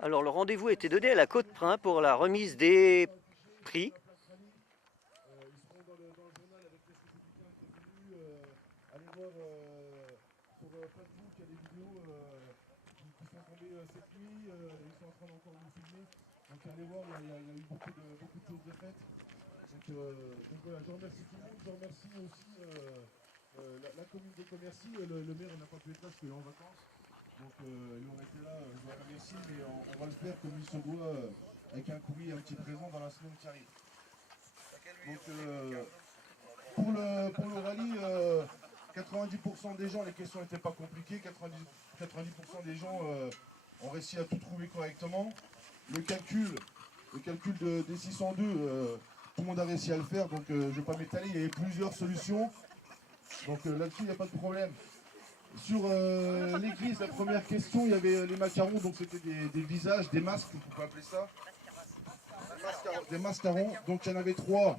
Alors le rendez-vous était donné à la Côte-Prin pour la remise des prix. Ils seront dans le journal avec les républicains qui est venu. Allez voir sur Facebook, il y a des vidéos qui sont tombées cette nuit. Ils sont en train d'encore nous filmer. Donc allez voir, il y a eu beaucoup de choses de faites. Donc voilà, je remercie tout le monde. Je remercie aussi la commune de Commercy. Le maire n'a pas pu être là parce qu'il est en vacances. Donc il aurait été là, je vous remercie, mais on va le faire comme il se doit, avec un courrier et un petit présent dans la semaine qui arrive. Donc pour le rallye, 90% des gens, les questions n'étaient pas compliquées, 90% des gens ont réussi à tout trouver correctement. Le calcul des 602, tout le monde a réussi à le faire, donc je ne vais pas m'étaler, il y avait plusieurs solutions. Donc là-dessus, il n'y a pas de problème. Sur l'église, la première question, il y avait les macarons, donc c'était des visages, des masques, on peut appeler ça. Des mascarons, donc il y en avait 3.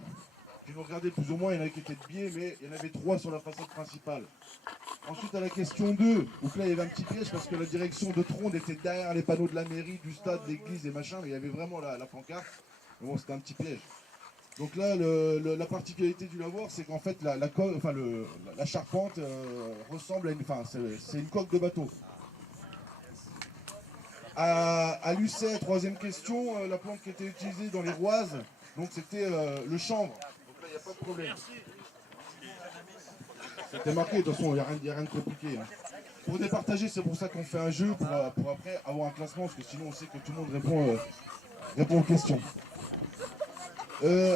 Je vais regarder plus ou moins, il y en avait qui étaient de biais, mais il y en avait 3 sur la façade principale. Ensuite à la question 2, donc là il y avait un petit piège parce que la direction de Tronde était derrière les panneaux de la mairie, du stade, de l'église et machin, mais il y avait vraiment la pancarte. Mais bon, c'était un petit piège. Donc là, la particularité du lavoir, c'est qu'en fait, la charpente ressemble à une... Enfin, c'est une coque de bateau. À Lucet, troisième question, la plante qui était utilisée dans les Roises, donc c'était le chanvre. Donc là, il n'y a pas de problème. C'était marqué, de toute façon, il n'y a rien de compliqué. Hein. Pour départager, c'est pour ça qu'on fait un jeu, pour après avoir un classement, parce que sinon on sait que tout le monde répond aux questions.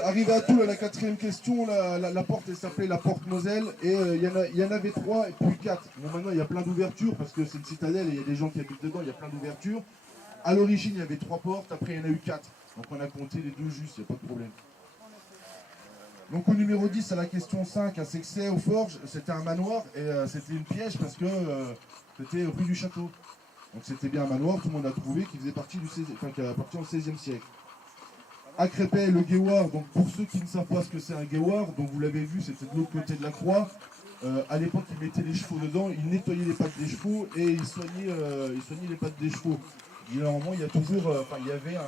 Arrivé à Toul, à la 4e question, la porte elle s'appelait la porte Moselle et il y en avait 3 et puis 4. Bon, maintenant il y a plein d'ouvertures parce que c'est une citadelle et il y a des gens qui habitent dedans, il y a plein d'ouvertures. À l'origine il y avait 3 portes, après il y en a eu 4. Donc on a compté les 2 justes, il n'y a pas de problème. Donc au numéro 10, à la question 5, à Sexay, aux Forges, c'était un manoir et c'était une piège parce que c'était rue du Château. Donc c'était bien un manoir, tout le monde a trouvé, qui faisait partie qui appartient au XVIe siècle. À Crépet, le guéouard, donc pour ceux qui ne savent pas ce que c'est un guéouard, donc vous l'avez vu, c'était de l'autre côté de la croix. À l'époque, ils mettaient les chevaux dedans, ils nettoyaient les pattes des chevaux et ils soignaient les pattes des chevaux. Et normalement, il y a toujours, il y avait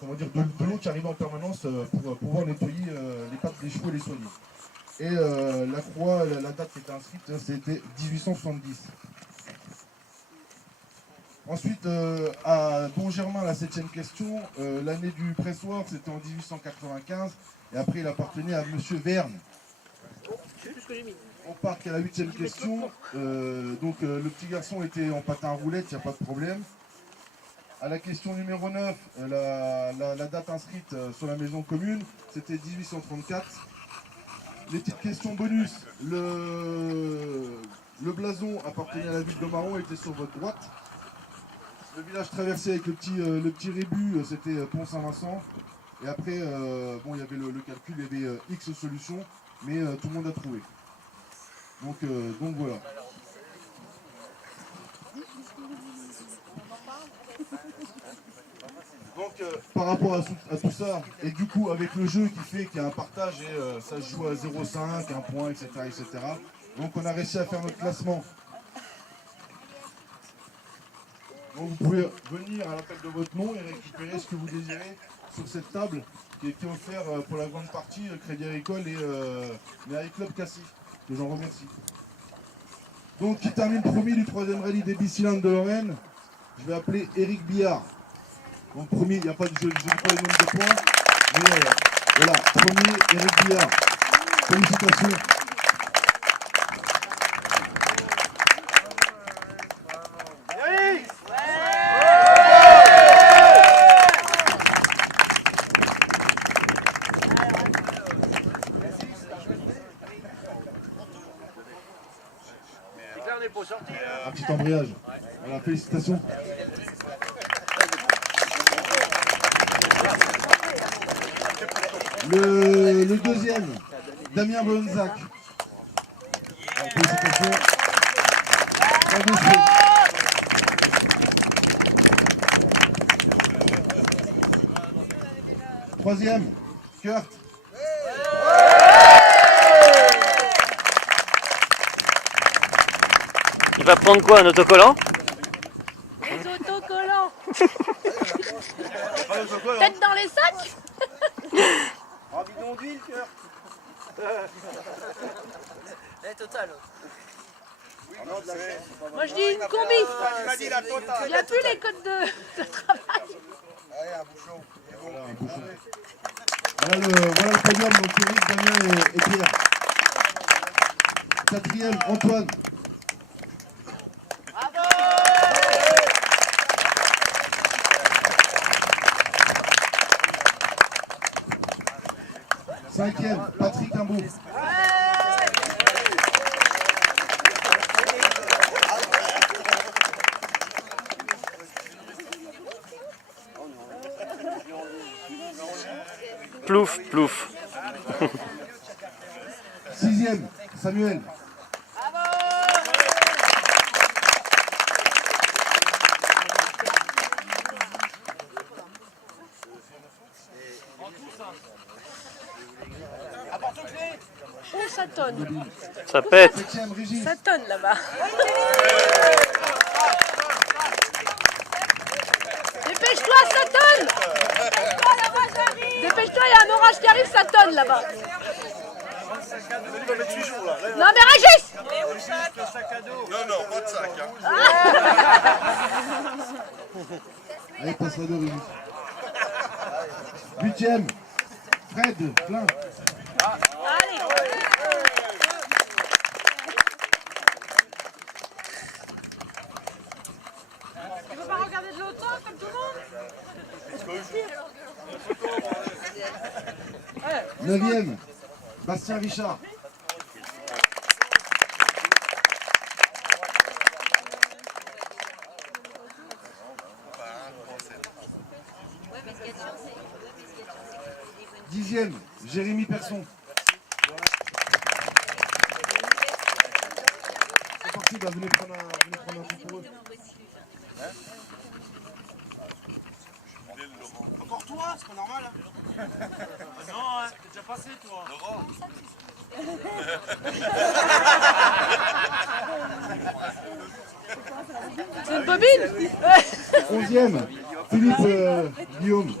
de l'eau qui arrivait en permanence pour pouvoir nettoyer les pattes des chevaux et les soigner. Et la croix, la date qui était inscrite, c'était 1870. Ensuite, à Don-Germain, la 7e question, l'année du pressoir, c'était en 1895, et après il appartenait à M. Verne. On part à la 8e question, le petit garçon était en patin à roulette, il n'y a pas de problème. À la question numéro 9, la date inscrite sur la maison commune, c'était 1834. Les petites questions bonus, le blason appartenait à la ville de Maron, était sur votre droite. Le village traversé avec le petit rébut, c'était Pont-Saint-Vincent. Et après, il y avait le calcul, il y avait X solutions, mais tout le monde a trouvé. Donc voilà. Donc par rapport à tout ça, et du coup avec le jeu qui fait qu'il y a un partage et ça se joue à 0,5, 1 point, etc., etc. Donc on a réussi à faire notre classement. Donc vous pouvez venir à l'appel de votre nom et récupérer ce que vous désirez sur cette table qui a été offerte pour la grande partie Crédit Agricole et les Club Cassis, que j'en remercie. Donc qui termine premier du 3e rallye des Bicylindres de Lorraine, je vais appeler Éric Billard. Donc premier, il n'y a pas de jeu, je ne dis pas le nombre de points, mais voilà, premier Éric Billard. Félicitations. Un petit embrayage. Voilà, félicitations. Le deuxième, Damien Bonzac. Alors, félicitations. Troisième, Kurt. Il va prendre quoi, un autocollant? Les autocollants. d'huile, Kurt. Total. Moi je dis une combi. Il n'y a plus les codes de travail. Allez, un bouchon. Voilà, un bouchon. Voilà le podium, donc Eric, Damien et Pierre. Quatrième, Antoine. Cinquième, Patrick Imbeau. Plouf, plouf. Sixième, Samuel. Oh, ça tonne. Ça pète. Septième, Régis. Ça tonne là-bas. Dépêche-toi, ça tonne. Dépêche-toi, il y a un orage qui arrive, ça tonne là-bas. Non mais Régis. Non, non, pas de sac. Hein. Allez, passe-la de Régis. Huitième, Fred, plein. Allez. Tu veux pas regarder de l'autre sens comme tout le monde? Neuvième, Bastien Richard. Dixième, Jérémy Persson. C'est parti, bah, venez prendre un truc pour eux. Encore toi, c'est pas normal. Hein. Non, hein, t'es déjà passé, toi. Laurent. C'est une bobine. Onzième, Philippe Guillaume.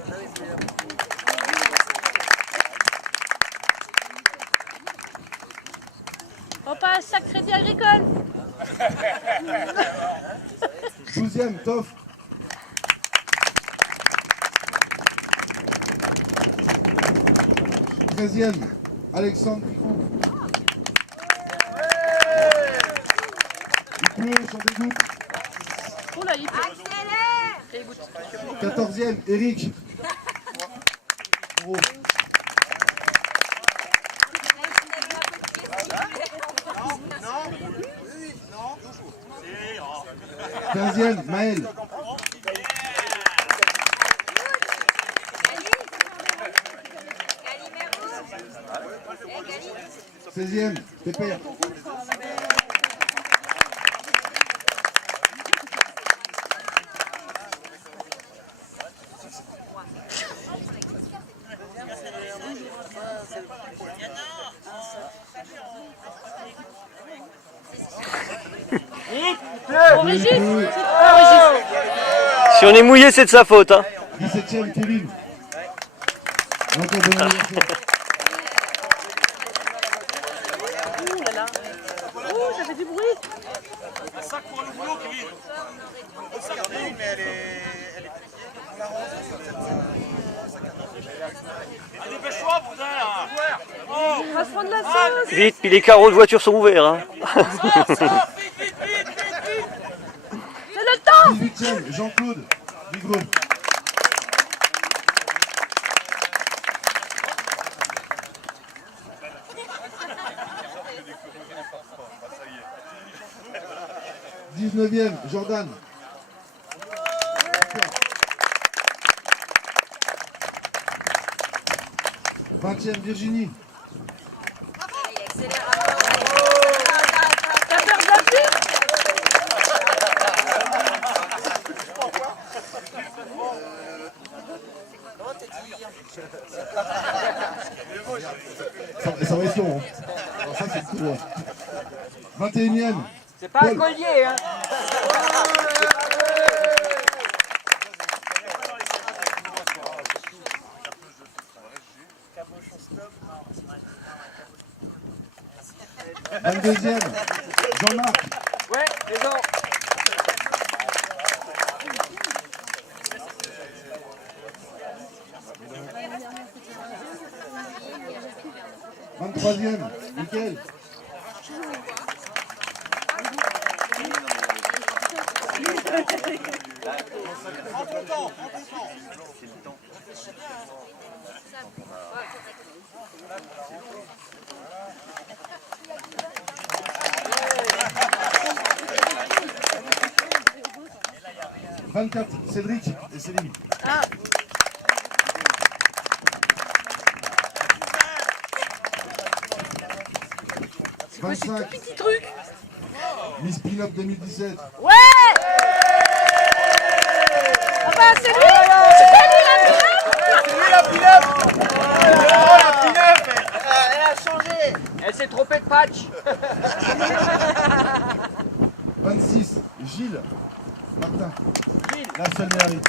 On passe à Crédit Agricole. Douzième, Toff. Treizième, Alexandre Picou. Il pleut, j'en dégoûte. Oh là, il pleut. Et il goûte. 14e, Eric. Oh. 15e, Maël. 16e, Pépère. Oh, Régis. Si on est mouillé, c'est de sa faute. Hein. 17e, Kevin. Encore bon anniversaire. Ouh là là. Ouh, ça fait du bruit. Un sac pour le boulot, Kevin. Regardez, mais elle est on la rend. Allez, dépêche-toi, bordel, là. Oh, On va se prendre la sauce. Vite, puis les carreaux de voiture sont ouverts. Hein. vite. C'est le temps. 18e, Jean-Claude Vigreau. Dix-neuvième, Jordan. 20e, Virginie. T'as peur de la pluie? Ça va être long. Hein. Alors ça, c'est cool. 21e. C'est pas un collier, hein. 22e, Jean-Marc. Ouais, présent. « 23e, Mickaël. Prends ton temps, prends ton temps. 24, Cédric et Céline. Ah. C'est quoi ces 25, tout petits trucs? Miss Pin-Up 2017. Ouais. Ah bah c'est lui. C'est lui la pin-up. Oh la pin-up. Elle a changé. Elle s'est trompée de patch. 26, Gilles. Martin. Gilles. La seule mérite.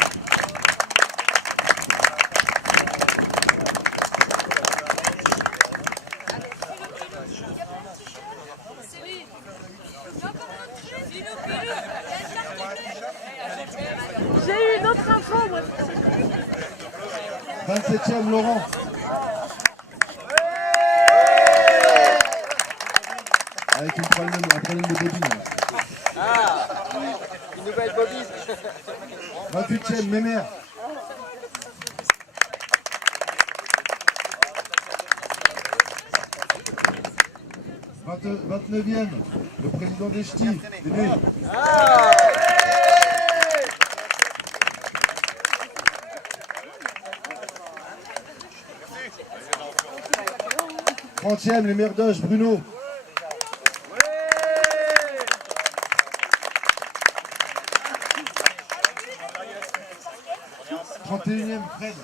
J'ai eu une autre info moi. 27e, Laurent. Avec un problème de bobine. Ah, une nouvelle bobine. 28e, Mémère. « 29e, le président des Ch'tis, Dédé. Ah. 30e, les merdoches, Bruno. « 31e, Fred. «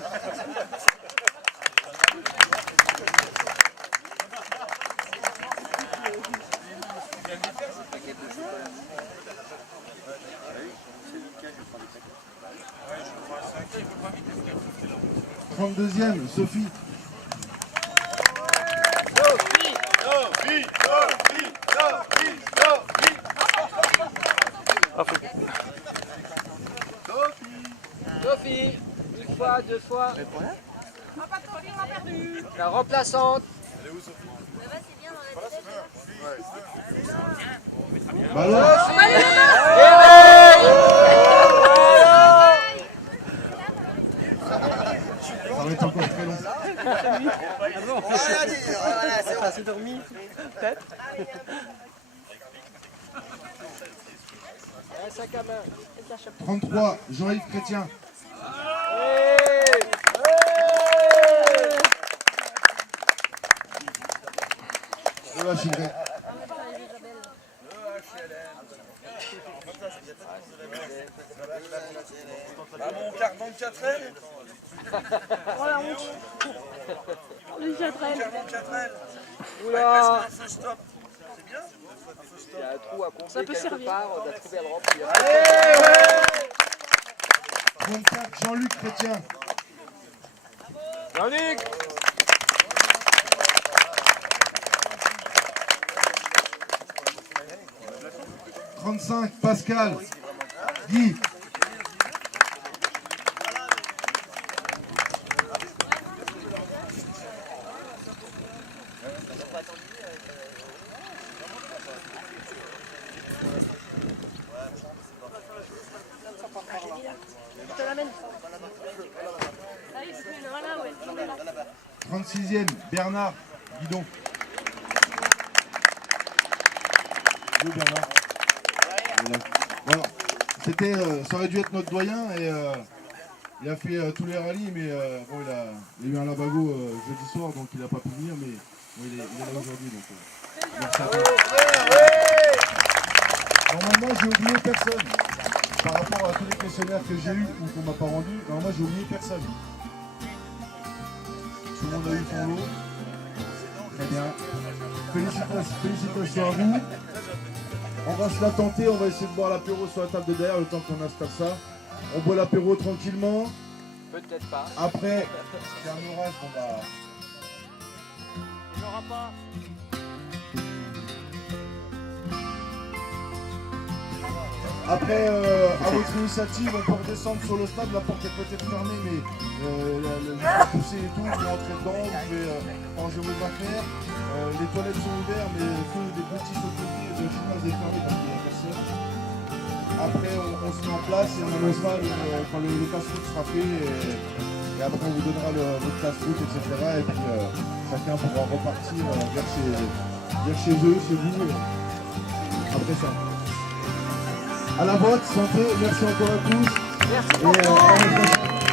32e, Sophie. Sophie, une fois, deux fois. La remplaçante. Bah alors, ça va être encore très long. On va rien dire. Voilà, c'est bon. C'est dormi. 33, Jean-Yves Chrétien. Voilà, je suis vrai. Ah mon carton de 4L. Oh la honte. Les châtrails. Carton de 4L. Oula. Un feu stop. C'est bien. Il y a un trou à combler Ça peut quelque servir. part. On a trouvé le remplir. 34, Jean-Luc Chrétien. Jean-Luc. 35, Pascal. Guy. Je te l'amène. Ah oui, c'est voilà, ouais. 36e, Bernard Guidon. Oui, Bernard. Voilà. C'était, ça aurait dû être notre doyen et il a fait tous les rallyes, mais bon, il a eu un labago jeudi soir, donc il n'a pas pu venir, mais bon, il est là aujourd'hui. Donc, merci à toi. Normalement, j'ai oublié personne. Par rapport à tous les questionnaires que j'ai eus ou qu'on m'a pas rendus, normalement, j'ai oublié personne. Tout le monde a eu son lot. Très bien. Félicitations à vous. On va se la tenter, on va essayer de boire l'apéro sur la table de derrière le temps qu'on installe ça. On boit l'apéro tranquillement. Peut-être pas. Après, c'est un orage, bon bah... verra pas. Après, à votre initiative, on peut redescendre sur le stade. La porte est peut-être fermée, mais je vais pousser et tout. Vous pouvez entrer dedans, vous pouvez ranger vos affaires. Les toilettes sont ouvertes, mais que des petits sur le côté. Le gymnase est fermé parce qu'il n'y a personne. Après, on se met en place et on annoncera quand le casse-route sera fait. Et après, on vous donnera votre casse-route, etc. Et puis, chacun pourra repartir vers chez eux, chez vous. Après ça. À la boîte, santé, merci encore à tous. Merci Et beaucoup. à la prochaine.